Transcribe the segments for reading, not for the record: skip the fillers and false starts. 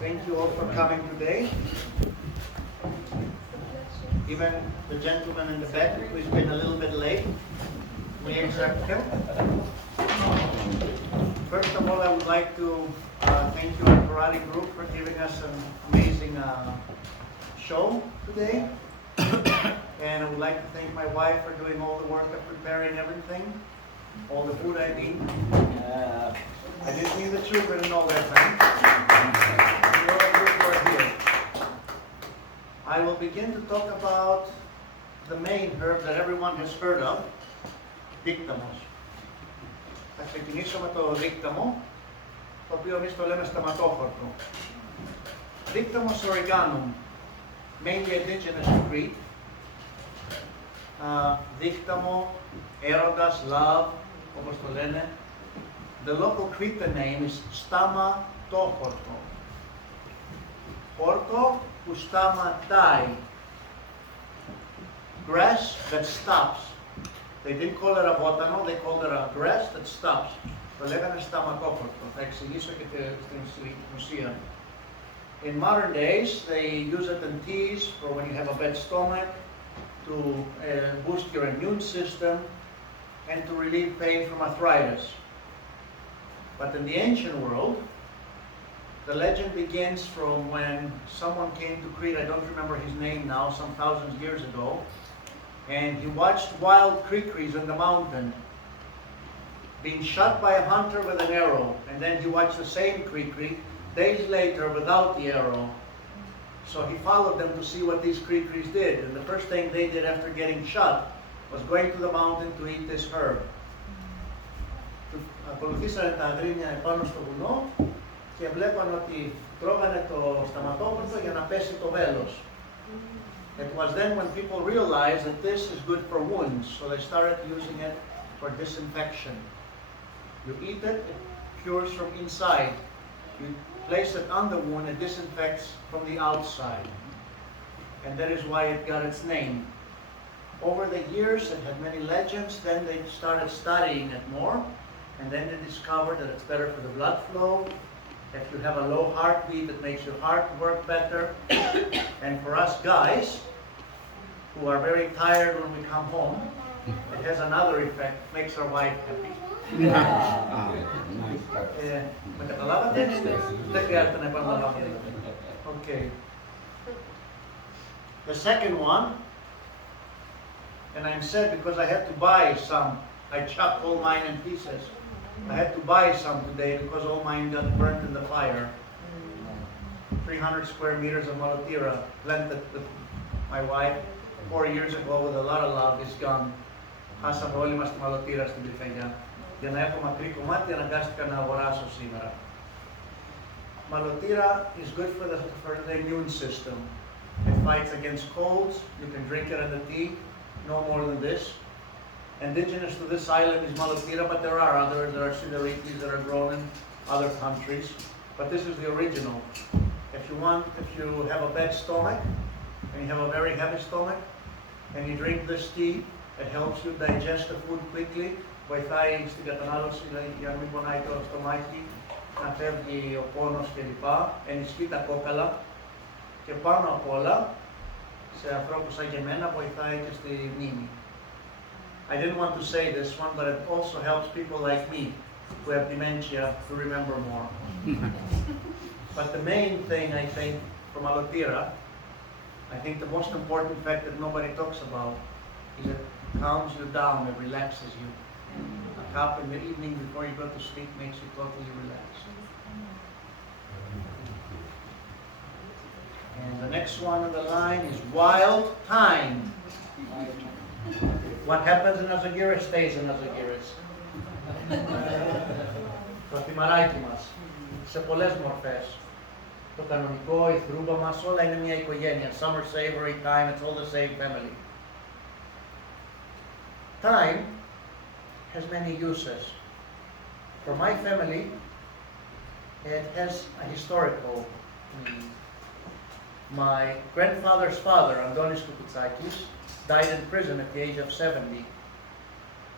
Thank you all for coming today. Even the gentleman in the back who's been a little bit late, we accept him. First of all, I would like to thank you, our karate group, for giving us an amazing show today. And I would like to thank my wife for doing all the work of preparing everything, all the food I need. I didn't need the children and all that time. You're all good for here. I will begin to talk about the main herb that everyone has heard of, δίκταμος. Θα ξεκινήσω με το δίκταμο, το οποίο εμείς το λέμε σταματόχορτο. Δίκταμος oreganum, mainly indigenous to Crete. Δίκταμο, έρωτας, love, όπως το λένε. The local Cretan name is σταματόχορτο. Χόρτο που σταματάει. Grass that stops. They didn't call it a botano, they called it a grass that stops. Το λέγανε σταματόχορτο. Θα εξηγήσω και στην ουσία. In modern days, they use it in teas for when you have a bad stomach, to boost your immune system, and to relieve pain from arthritis. But in the ancient world, the legend begins from when someone came to Crete, I don't remember his name now, some thousands of years ago, and he watched wild creekries in the mountain being shot by a hunter with an arrow, and then he watched the same creekree days later without the arrow. So he followed them to see what these creekrees did, and the first thing they did after getting shot was going to the mountain to eat this herb. Ακολουθήσανε τα αγρίνια επάνω στο βουνό και βλέπαν ότι τρώγανε το σταματόχορτο για να πέσει το βέλος. It was then when people realized that this is good for wounds, so they started using it for disinfection. You eat it, it cures from inside. You place it on the wound, it disinfects from the outside. And that is why it got its name. Over the years, it had many legends, then they started studying it more, and then they discovered that it's better for the blood flow. If you have a low heartbeat, it makes your heart work better. And for us guys, who are very tired when we come home, it has another effect, makes our wife happy. Με καταλάβατε? Δεν χρειάζεται να επαναλάβετε. Okay. The second one, and I'm sad because I had to buy some. I chopped all mine in pieces. I had to buy some today because all mine got burnt in the fire. 300 square meters of malotira planted with my wife 4 years ago with a lot of love is gone. Χάσαμε όλοι μας τη μαλωτήρα στην πυρκαγιά. Για να έχω μακρύ κομμάτι αναγκάστηκα να αγοράσω σήμερα. Malotira is good for the immune system. It fights against colds. You can drink it in the tea, no more than this. Indigenous to this island is malotira, but there are others. There are sideritis that are grown in other countries. But this is the original. If you have a bad stomach, and you have a very heavy stomach, and you drink this tea, it helps you digest the food quickly. Βοηθάει στην κατανάλωση, δηλαδή για να μην πονάει το στομάχι, να φεύγει ο πόνος κλπ. Ενισχύει τα κόκαλα και πάνω απ' όλα, σε ανθρώπους σαν και εμένα, βοηθάει και στη μνήμη. I didn't want to say this one, but it also helps people like me who have dementia to remember more. But the main thing I think from malotira, I think the most important fact that nobody talks about is it calms you down, it relaxes you. A cup in the evening before you go to sleep makes you totally relaxed. And the next one on the line is wild thyme. What happens in Azogiris stays in Azogiris. Το θυμαράκι μας, σε πολλές μορφές. Το κανονικό, η θρούμπα μας, όλα είναι μια οικογένεια. Summer savory, thyme, it's all the same family. Thyme has many uses. For my family, it has a historical meaning. My grandfather's father, Eftihios Koukoutsakis, died in prison at the age of 70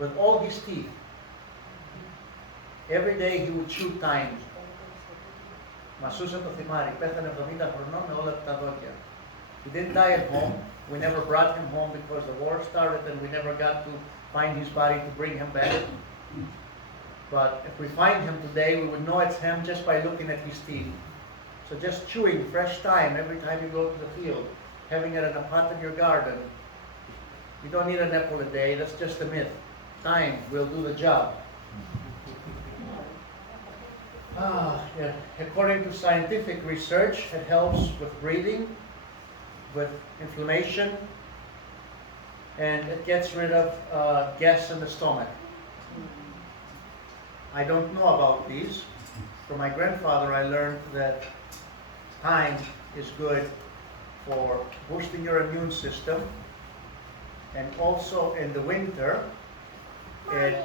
with all his teeth. Every day he would chew thyme. Μασούσε το θυμάρι, πέθανε 70 χρονών με όλα τα δόντια. He didn't die at home. We never brought him home because the war started and we never got to find his body to bring him back. But if we find him today, we would know it's him just by looking at his teeth. So just chewing fresh thyme every time you go to the field, having it in a pot in your garden. You don't need an apple a day, that's just a myth. Thyme will do the job. Yeah. According to scientific research, it helps with breathing, with inflammation, and it gets rid of gas in the stomach. I don't know about these. From my grandfather I learned that thyme is good for boosting your immune system, and also in the winter it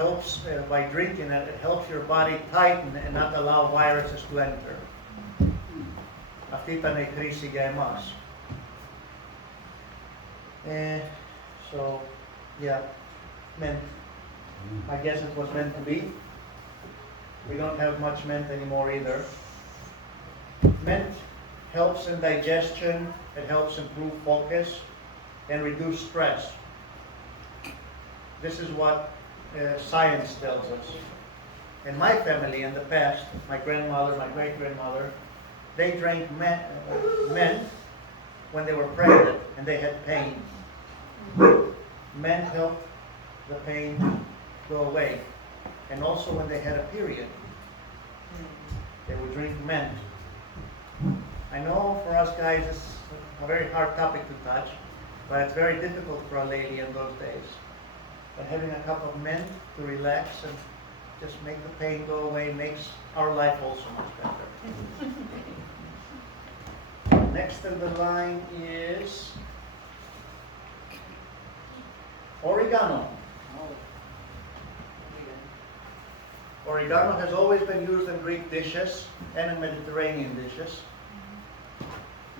helps by drinking it, it helps your body tighten and not allow viruses to enter. Αυτή ήταν η χρήση για εμάς. So, yeah, mint. I guess it was meant to be. We don't have much mint anymore either. Mint helps in digestion, it helps improve focus and reduce stress. This is what science tells us. In my family in the past, my grandmother, my great-grandmother, they drank mint when they were pregnant and they had pain. Mint helped the pain go away. And also when they had a period, they would drink mint. I know for us guys it's a very hard topic to touch, but it's very difficult for a lady in those days. But having a cup of mint to relax and just make the pain go away makes our life also much better. Next in the line is oregano. Oregano has always been used in Greek dishes and in Mediterranean dishes.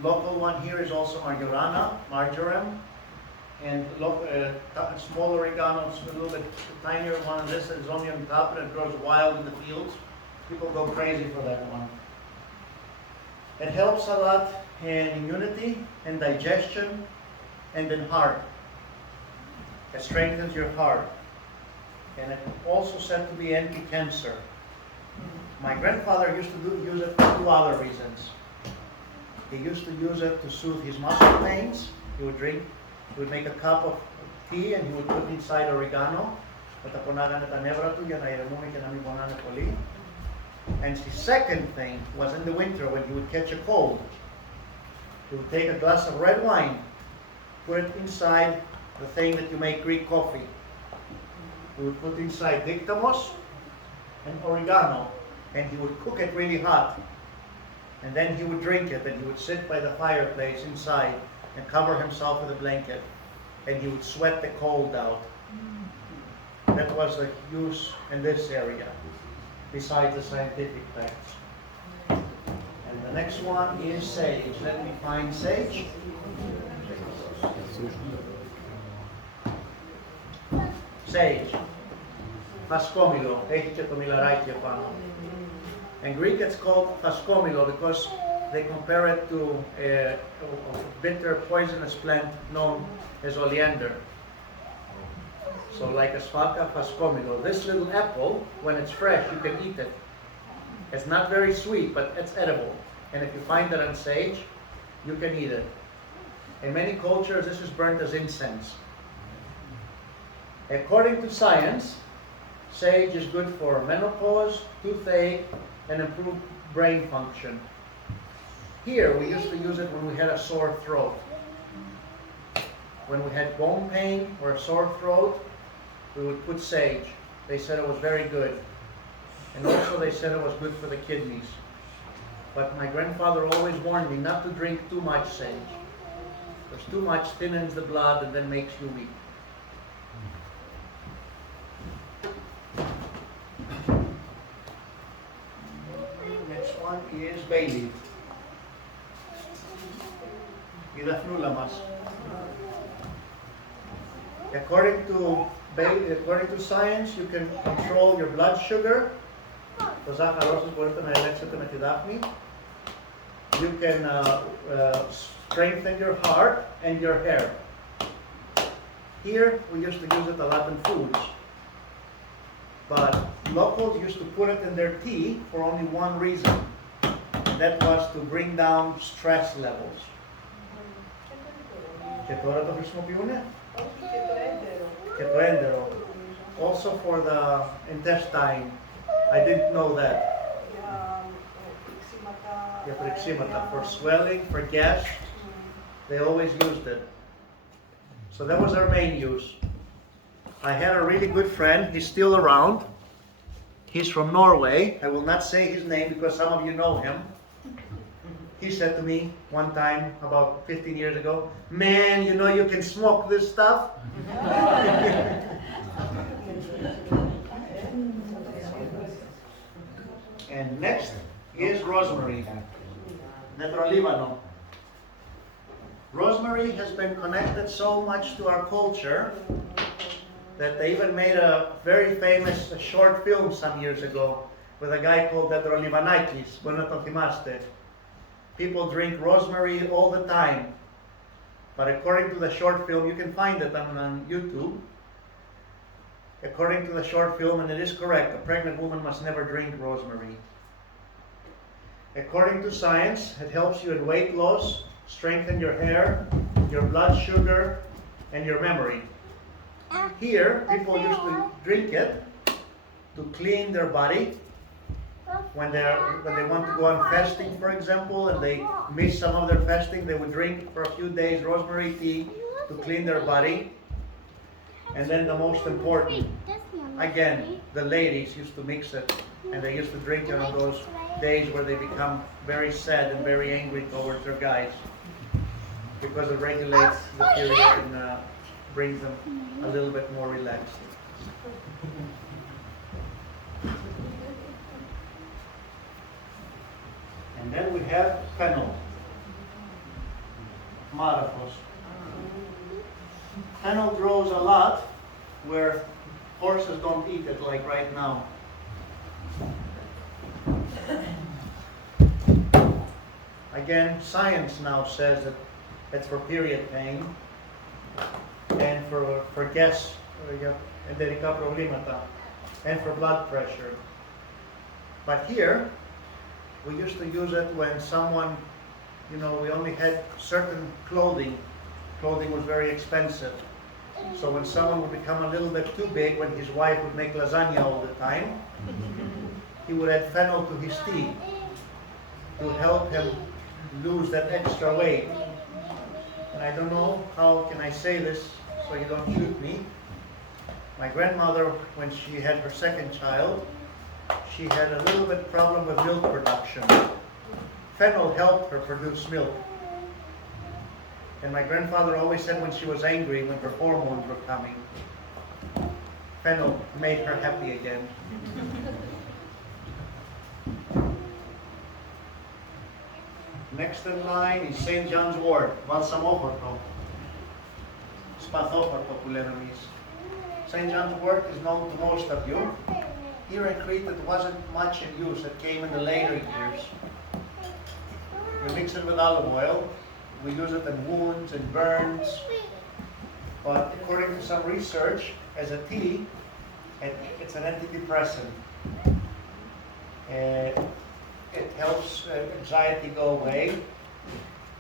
Local one here is also marjoram, and small oregano, a little bit tinier one. This is only on top and it grows wild in the fields. People go crazy for that one. It helps a lot in immunity and digestion and in heart. It strengthens your heart. And it's also said to be anti-cancer. My grandfather used to use it for two other reasons. He used to use it to soothe his muscle pains. He would make a cup of tea and he would put inside oregano. Μεταπονάγανε τα νεύρα του για να ηρεμούν και να μην πονάνε πολύ. And his second thing was in the winter when he would catch a cold. He would take a glass of red wine, put it inside the thing that you make Greek coffee. He would put inside dictamos and oregano, and he would cook it really hot. And then he would drink it, and he would sit by the fireplace inside and cover himself with a blanket, and he would sweat the cold out. That was the use in this area, besides the scientific facts. And the next one is sage. Let me find sage. Sage. Φασκόμηλο. Έχει και το μιλαράκι επάνω. In Greek it's called φασκόμηλο because they compare it to a bitter poisonous plant known as oleander. So like a sfaka faszkomilo. This little apple, when it's fresh, you can eat it. It's not very sweet, but it's edible. And if you find it on sage, you can eat it. In many cultures, this is burnt as incense. According to science, sage is good for menopause, toothache, and improved brain function. Here, we used to use it when we had a sore throat. When we had bone pain or a sore throat, we would put sage. They said it was very good. And also they said it was good for the kidneys. But my grandfather always warned me not to drink too much sage. Because too much thinnens the blood and then makes you weak. Next one is bay leaf. Η δαφνούλα μας. According to science, you can control your blood sugar Το ζάχαρό σας μπορείτε να ελέγξετε με τη δάφνη. You can strengthen your heart and your hair. Here, we used to use it a lot in foods. But locals used to put it in their tea for only one reason. And that was to bring down stress levels. Και τώρα το χρησιμοποιούνε? Και το έντερο. Also for the intestine. I didn't know that. Για πριξίματα. For swelling, for gas, they always used it. So that was our main use. I had a really good friend, he's still around. He's from Norway. I will not say his name because some of you know him. He said to me one time about 15 years ago, "Man, you know you can smoke this stuff?" And next is rosemary. Netrolivano. Rosemary has been connected so much to our culture that they even made a very famous short film some years ago with a guy called Netrolivanakis. People drink rosemary all the time. But according to the short film, you can find it on YouTube. According to the short film, and it is correct, a pregnant woman must never drink rosemary. According to science, it helps you in weight loss, strengthen your hair, your blood sugar, and your memory. Here, people used to drink it to clean their body. When they want to go on fasting, for example, and they miss some of their fasting, they would drink for a few days rosemary tea to clean their body. And then the most important, again, the ladies used to mix it, and they used to drink it on those days where they become very sad and very angry towards their guys, because it regulates the period and brings them a little bit more relaxed. And then we have fennel, marathos. Fennel grows a lot where horses don't eat it, like right now. Again, science now says that it's for period pain and for gas, εντερικά προβλήματα, and for blood pressure. But here, we used to use it when someone, we only had certain clothing. Clothing was very expensive. So when someone would become a little bit too big, when his wife would make lasagna all the time, he would add fennel to his tea to help him lose that extra weight. And I don't know how can I say this so you don't shoot me. My grandmother, when she had her second child, she had a little bit problem with milk production. Fennel helped her produce milk. And my grandfather always said when she was angry, when her hormones were coming, fennel made her happy again. Next in line is St. John's wort, βαλσαμόχορτο. Σπαθόχορτο που λέμε εμείς. St. John's wort is known to most of you. Here in Crete it wasn't much in use, it came in the later years. We mix it with olive oil. We use it in wounds and burns. But according to some research, as a tea, it's an antidepressant. It helps anxiety go away.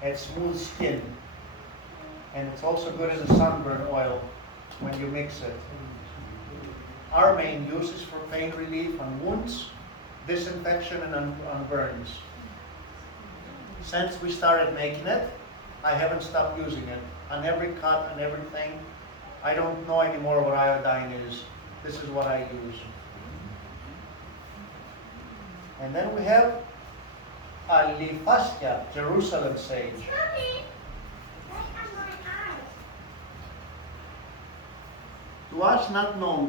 It smooths skin. And it's also good as a sunburn oil when you mix it. Our main use is for pain relief on wounds, disinfection, and on burns. Since we started making it, I haven't stopped using it. On every cut and everything, I don't know anymore what iodine is. This is what I use. And then we have Alifaskia, Jerusalem sage. To us not known